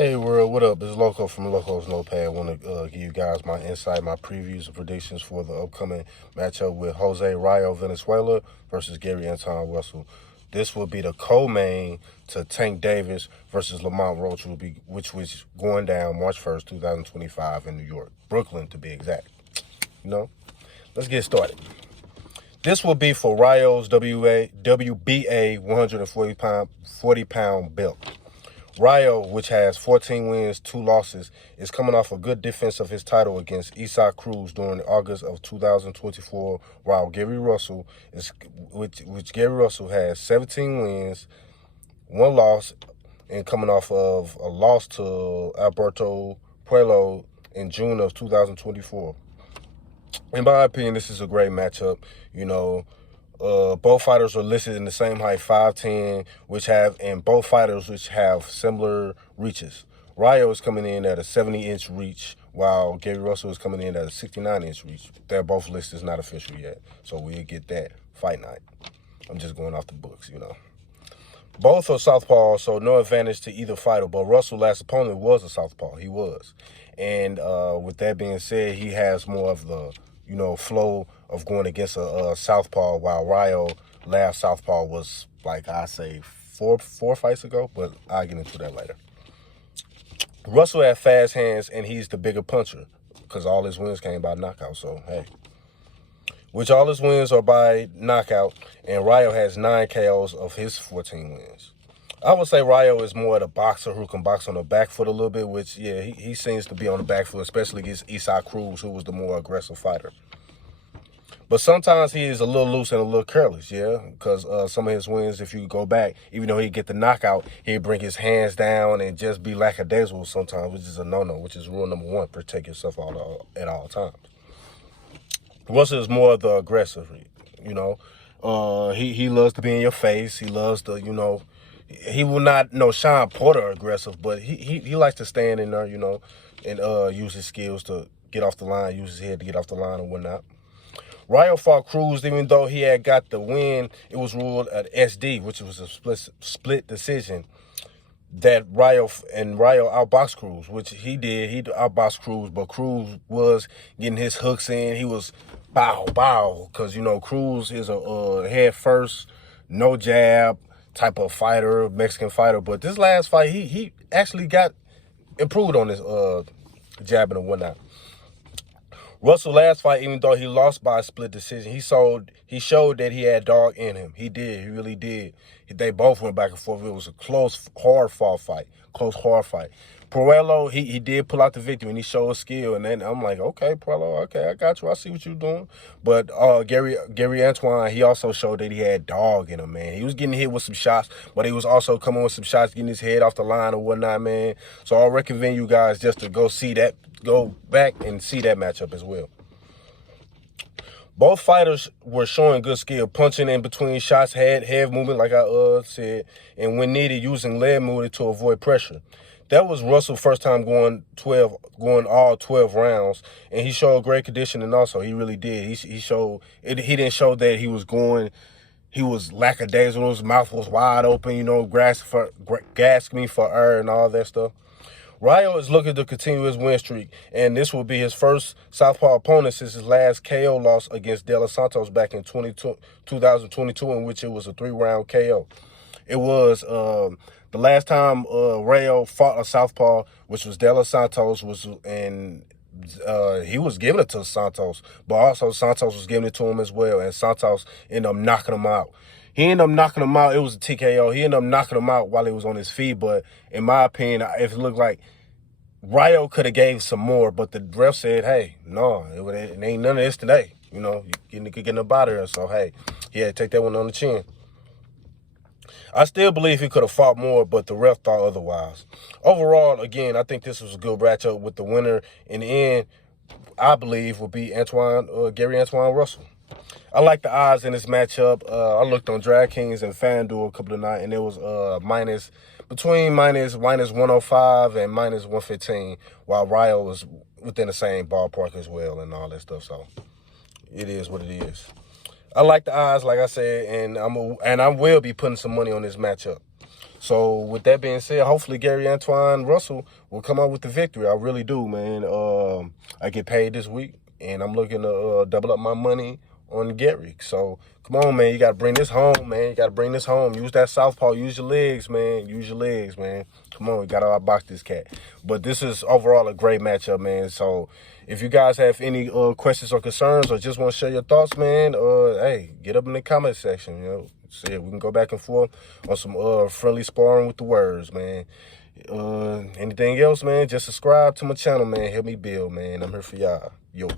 Hey world, what up? It's Loco from Loco's Notepad. I want to give you guys my insight, my previews and predictions for the upcoming matchup with Jose Rayo Valenzuela versus Gary Anton Russell. This will be the co-main to Tank Davis versus Lamont Roach, which was going down March 1st, 2025 in New York, Brooklyn to be exact. Let's get started. This will be for Rayo's WBA 140-pound belt. Rayo, which has 14 wins, 2 losses, is coming off a good defense of his title against Isaac Cruz during August of 2024, while Gary Russell Gary Russell has 17 wins, 1 loss, and coming off of a loss to Alberto Puello in June of 2024. In my opinion, this is a great matchup. Both fighters are listed in the same height, 5'10", both fighters have similar reaches. Rayo is coming in at a 70-inch reach, while Gary Russell is coming in at a 69-inch reach. They're both listed, not official yet, so we'll get that fight night. I'm just going off the books, Both are southpaw, so no advantage to either fighter, but Russell's last opponent was a southpaw. He was. And with that being said, he has more of the flow of going against a southpaw, while Rayo last southpaw was, like I say, four fights ago, but I'll get into that later. Russell had fast hands, and he's the bigger puncher because all his wins came by knockout, so hey. Which all his wins are by knockout, and Rayo has 9 KOs of his 14 wins. I would say Rayo is more of a boxer who can box on the back foot a little bit, which, yeah, he seems to be on the back foot, especially against Isaac Cruz, who was the more aggressive fighter. But sometimes he is a little loose and a little careless, yeah, because some of his wins, if you go back, even though he'd get the knockout, he'd bring his hands down and just be lackadaisical sometimes, which is a no-no, which is rule number 1, protect yourself at all times. Russell is more of the aggressive, he loves to be in your face. He loves to, he will not Sean Porter aggressive, but he likes to stand in there, and use his skills to get off the line, use his head to get off the line and whatnot. Rayo fought Cruz, even though he had got the win, it was ruled at SD, which was a split decision. That Rayo outboxed Cruz, which he did. He outboxed Cruz, but Cruz was getting his hooks in. He was bow, because, Cruz is a head first, no jab type of fighter, Mexican fighter. But this last fight, he actually got improved on his jabbing and whatnot. Russell last fight, even though he lost by a split decision, he showed that he had dog in him. He did. He really did. They both went back and forth. It was a close, hard fight. Puello, he did pull out the victory, and he showed skill. And then I'm like, okay, Puello, okay, I got you. I see what you're doing. But Gary Antoine, he also showed that he had dog in him, man. He was getting hit with some shots, but he was also coming with some shots, getting his head off the line and whatnot, man. So I recommend you guys just to go back and see that matchup as well. Both fighters were showing good skill, punching in between shots, head movement, like I said, and when needed, using leg movement to avoid pressure. That was Russell's first time going all 12 rounds, and he showed great conditioning also. He really did. He showed it. He didn't show that he was lackadaisical, his mouth was wide open, gasping for air and all that stuff. Rayo is looking to continue his win streak, and this will be his first southpaw opponent since his last KO loss against De Los Santos back in 2022, in which it was a 3-round KO. It was the last time Rayo fought a southpaw, which was De Los Santos, he was giving it to Santos, but also Santos was giving it to him as well, and Santos ended up knocking him out. He ended up knocking him out. It was a TKO. He ended up knocking him out while he was on his feet. But in my opinion, it looked like Rayo could have gave some more. But the ref said, hey, no, it ain't none of this today. You could get up out of there. So, hey, he had to take that one on the chin. I still believe he could have fought more, but the ref thought otherwise. Overall, again, I think this was a good matchup with the winner in the end, I believe, will be Gary Antoine Russell. I like the odds in this matchup. I looked on DraftKings and FanDuel a couple of nights, and it was between minus 105 and minus 115, while Rayo was within the same ballpark as well and all that stuff. So it is what it is. I like the odds, like I said, and I will be putting some money on this matchup. So with that being said, hopefully Gary Antoine Russell will come out with the victory. I really do, man. I get paid this week, and I'm looking to double up my money on Gary. So come on, man. You got to bring this home, man. You got to bring this home. Use that southpaw. Use your legs, man. Use your legs, man. Come on, we got to outbox this cat. But this is overall a great matchup, man. So if you guys have any questions or concerns or just want to share your thoughts, man, hey, get up in the comment section, you know. See, we can go back and forth on some friendly sparring with the words, man. Anything else, man, just subscribe to my channel, man. Help me build, man. I'm here for y'all. Yo.